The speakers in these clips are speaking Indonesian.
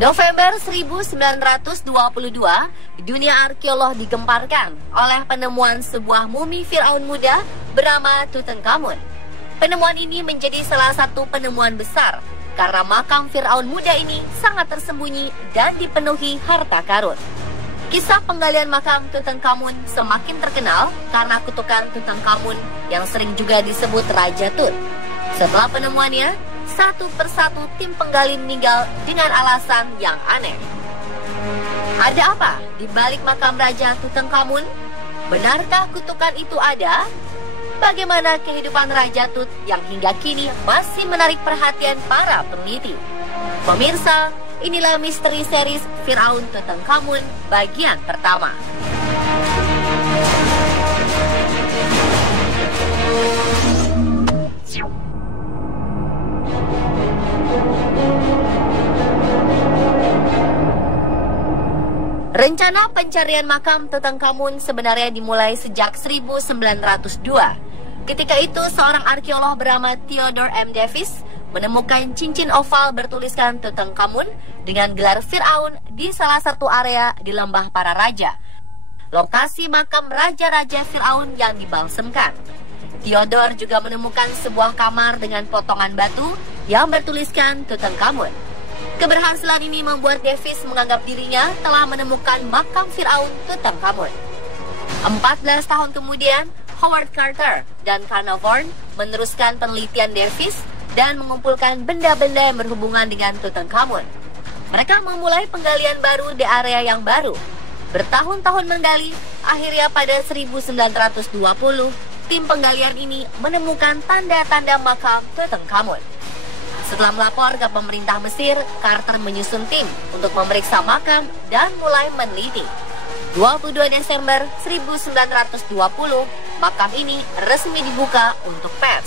November 1922, dunia arkeolog digemparkan oleh penemuan sebuah mumi Firaun muda bernama Tutankhamun. Penemuan ini menjadi salah satu penemuan besar karena makam Firaun muda ini sangat tersembunyi dan dipenuhi harta karun. Kisah penggalian makam Tutankhamun semakin terkenal karena kutukan Tutankhamun yang sering juga disebut Raja Tut. Setelah penemuannya, satu persatu tim penggali meninggal dengan alasan yang aneh. Ada apa di balik makam Raja Tutankhamun? Benarkah kutukan itu ada? Bagaimana kehidupan Raja Tut yang hingga kini masih menarik perhatian para peneliti? Pemirsa, inilah misteri series Firaun Tutankhamun bagian pertama. Rencana pencarian makam Tutankhamun sebenarnya dimulai sejak 1902. Ketika itu, seorang arkeolog bernama Theodore M. Davis menemukan cincin oval bertuliskan Tutankhamun dengan gelar Firaun di salah satu area di Lembah Para Raja, lokasi makam raja-raja Firaun yang dibalsemkan. Theodore juga menemukan sebuah kamar dengan potongan batu yang bertuliskan Tutankhamun. Keberhasilan ini membuat Davis menganggap dirinya telah menemukan makam Firaun Tutankhamun. 14 tahun kemudian, Howard Carter dan Carnarvon meneruskan penelitian Davis dan mengumpulkan benda-benda yang berhubungan dengan Tutankhamun. Mereka memulai penggalian baru di area yang baru. Bertahun-tahun menggali, akhirnya pada 1920, tim penggalian ini menemukan tanda-tanda makam Tutankhamun. Setelah melapor ke pemerintah Mesir, Carter menyusun tim untuk memeriksa makam dan mulai meneliti. 22 Desember 1920, makam ini resmi dibuka untuk pers.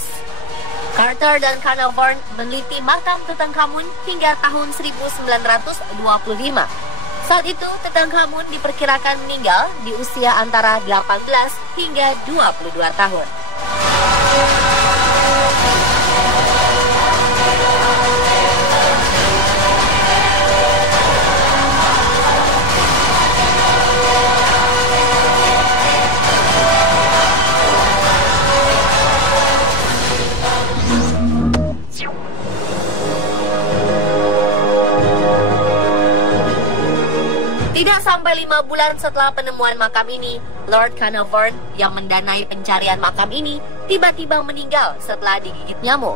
Carter dan Carnarvon meneliti makam Tutankhamun hingga tahun 1925. Saat itu, Tutankhamun diperkirakan meninggal di usia antara 18 hingga 22 tahun. Tidak sampai 5 bulan setelah penemuan makam ini, Lord Carnarvon yang mendanai pencarian makam ini tiba-tiba meninggal setelah digigit nyamuk.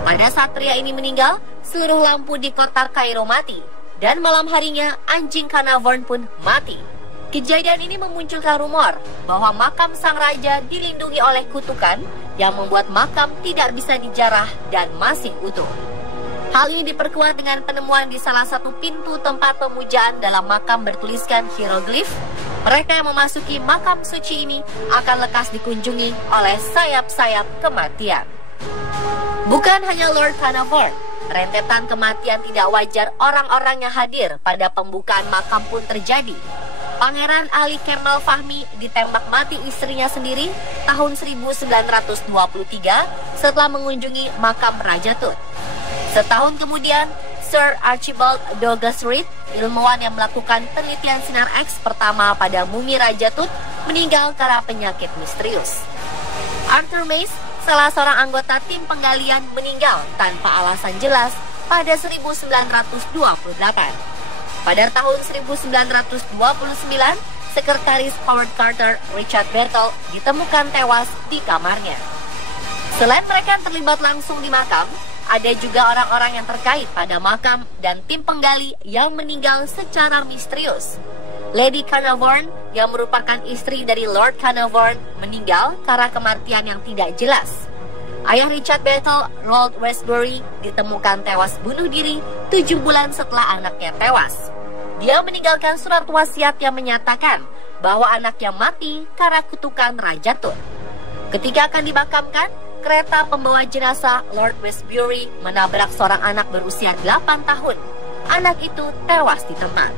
Pada saat pria ini meninggal, seluruh lampu di kota Kairo mati, dan malam harinya anjing Carnarvon pun mati. Kejadian ini memunculkan rumor bahwa makam sang raja dilindungi oleh kutukan yang membuat makam tidak bisa dijarah dan masih utuh. Hal ini diperkuat dengan penemuan di salah satu pintu tempat pemujaan dalam makam bertuliskan hieroglif. Mereka yang memasuki makam suci ini akan lekas dikunjungi oleh sayap-sayap kematian. Bukan hanya Lord Carnarvon, rentetan kematian tidak wajar orang-orang yang hadir pada pembukaan makam pun terjadi. Pangeran Ali Kemal Fahmi ditembak mati istrinya sendiri tahun 1923 setelah mengunjungi makam Raja Tut. Setahun kemudian, Sir Archibald Douglas Reid, ilmuwan yang melakukan penelitian sinar X pertama pada mumi Raja Tut, meninggal karena penyakit misterius. Arthur Mace, salah seorang anggota tim penggalian, meninggal tanpa alasan jelas pada 1928. Pada tahun 1929, sekretaris Howard Carter, Richard Bertel, ditemukan tewas di kamarnya. Selain mereka yang terlibat langsung di makam, ada juga orang-orang yang terkait pada makam dan tim penggali yang meninggal secara misterius. Lady Carnarvon, yang merupakan istri dari Lord Carnarvon, meninggal karena kematian yang tidak jelas. Ayah Richard Bertel, Roald Westbury, ditemukan tewas bunuh diri 7 bulan setelah anaknya tewas. Dia meninggalkan surat wasiat yang menyatakan bahwa anaknya mati karena kutukan Raja Tut. Ketika akan dimakamkan, kereta pembawa jenazah Lord Westbury menabrak seorang anak berusia 8 tahun. Anak itu tewas di tempat.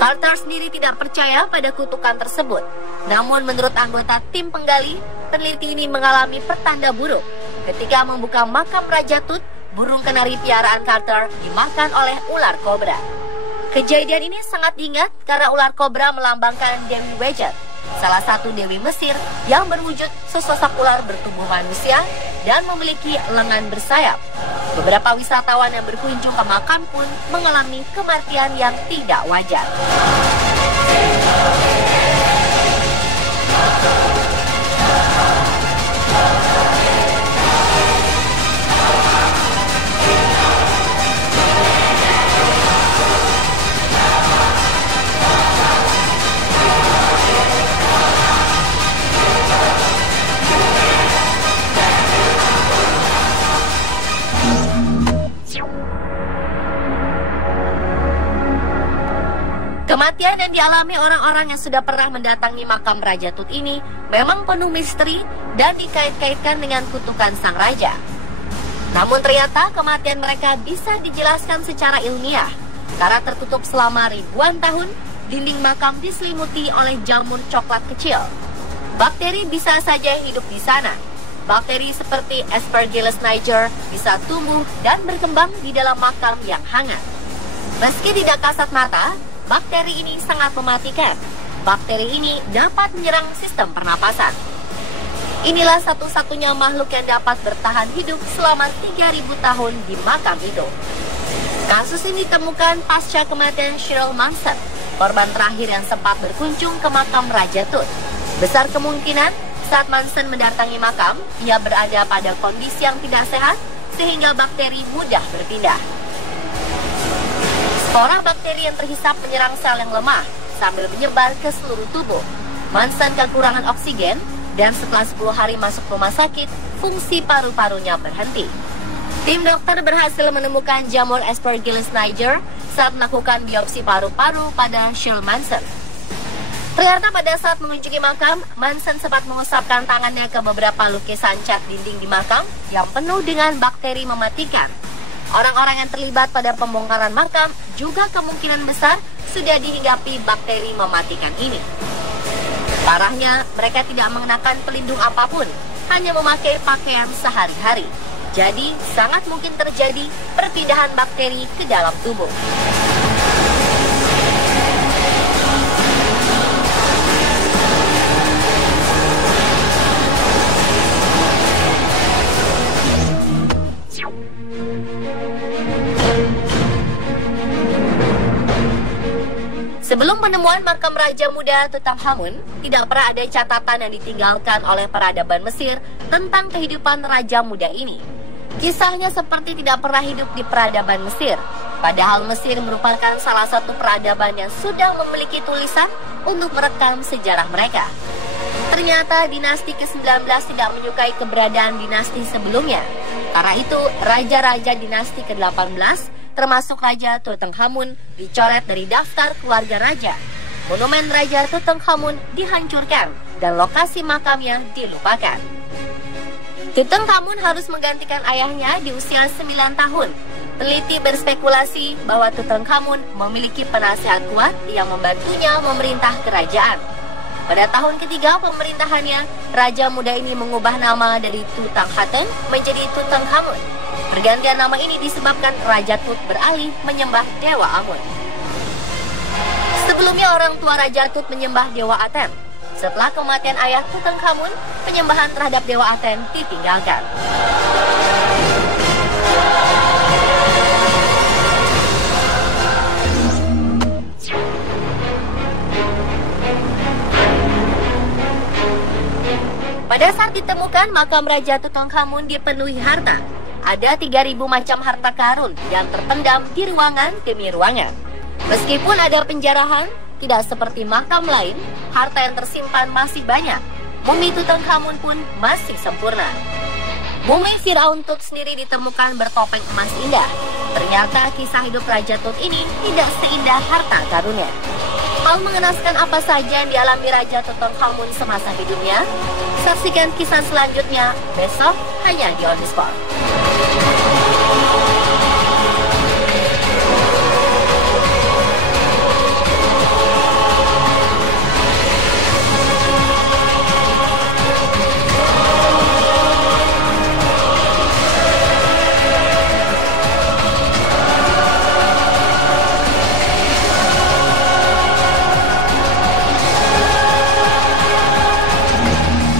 Carter sendiri tidak percaya pada kutukan tersebut. Namun menurut anggota tim penggali, peneliti ini mengalami pertanda buruk. Ketika membuka makam Raja Tut, burung kenari piaraan Carter dimakan oleh ular kobra. Kejadian ini sangat diingat karena ular kobra melambangkan Dewi Wajet, salah satu dewi Mesir yang berwujud sesosok ular bertubuh manusia dan memiliki lengan bersayap. Beberapa wisatawan yang berkunjung ke makam pun mengalami kematian yang tidak wajar. Kematian yang dialami orang-orang yang sudah pernah mendatangi makam Raja Tut ini memang penuh misteri dan dikait-kaitkan dengan kutukan sang raja. Namun ternyata kematian mereka bisa dijelaskan secara ilmiah karena tertutup selama ribuan tahun, dinding makam diselimuti oleh jamur coklat kecil. Bakteri bisa saja hidup di sana. Bakteri seperti Aspergillus niger bisa tumbuh dan berkembang di dalam makam yang hangat. Meski tidak kasat mata, bakteri ini sangat mematikan. Bakteri ini dapat menyerang sistem pernapasan. Inilah satu-satunya makhluk yang dapat bertahan hidup selama 3.000 tahun di makam itu. Kasus ini ditemukan pasca kematian Cheryl Manson, korban terakhir yang sempat berkunjung ke makam Raja Tut. Besar kemungkinan saat Manson mendatangi makam, ia berada pada kondisi yang tidak sehat sehingga bakteri mudah berpindah. Spora bakteri yang terhisap menyerang sel yang lemah sambil menyebar ke seluruh tubuh. Manson kekurangan oksigen dan setelah 10 hari masuk rumah sakit, fungsi paru-parunya berhenti. Tim dokter berhasil menemukan jamur Aspergillus niger saat melakukan biopsi paru-paru pada Cheryl Manson. Ternyata pada saat mengunjungi makam, Manson sempat mengusapkan tangannya ke beberapa lukisan cat dinding di makam yang penuh dengan bakteri mematikan. Orang-orang yang terlibat pada pembongkaran makam juga kemungkinan besar sudah dihinggapi bakteri mematikan ini. Parahnya, mereka tidak mengenakan pelindung apapun, hanya memakai pakaian sehari-hari. Jadi, sangat mungkin terjadi perpindahan bakteri ke dalam tubuh. Sebelum penemuan makam Raja Muda Tutankhamun, tidak pernah ada catatan yang ditinggalkan oleh peradaban Mesir tentang kehidupan Raja Muda ini. Kisahnya seperti tidak pernah hidup di peradaban Mesir, padahal Mesir merupakan salah satu peradaban yang sudah memiliki tulisan untuk merekam sejarah mereka. Ternyata dinasti ke-19 tidak menyukai keberadaan dinasti sebelumnya. Karena itu, raja-raja dinasti ke-18 termasuk Raja Tutankhamun dicoret dari daftar keluarga raja. Monumen Raja Tutankhamun dihancurkan dan lokasi makamnya dilupakan. Tutankhamun harus menggantikan ayahnya di usia 9 tahun. Peneliti berspekulasi bahwa Tutankhamun memiliki penasehat kuat yang membantunya memerintah kerajaan. Pada tahun ketiga pemerintahannya, Raja Muda ini mengubah nama dari Tutankhaten menjadi Tutankhamun. Pergantian nama ini disebabkan Raja Tut beralih menyembah Dewa Amun. Sebelumnya orang tua Raja Tut menyembah Dewa Aten. Setelah kematian ayah Tutankhamun, penyembahan terhadap Dewa Aten ditinggalkan. Pada saat ditemukan, makam Raja Tutankhamun dipenuhi harta. Ada 3.000 macam harta karun yang terpendam di ruangan demi ruangan. Meskipun ada penjarahan, tidak seperti makam lain, harta yang tersimpan masih banyak. Mumi Tutankhamun pun masih sempurna. Mumi Firaun Tut sendiri ditemukan bertopeng emas indah. Ternyata kisah hidup Raja Tut ini tidak seindah harta karunnya. Hal mengenaskan apa saja yang dialami Raja Tutankhamun semasa hidupnya? Saksikan kisah selanjutnya besok hanya di On The Spot.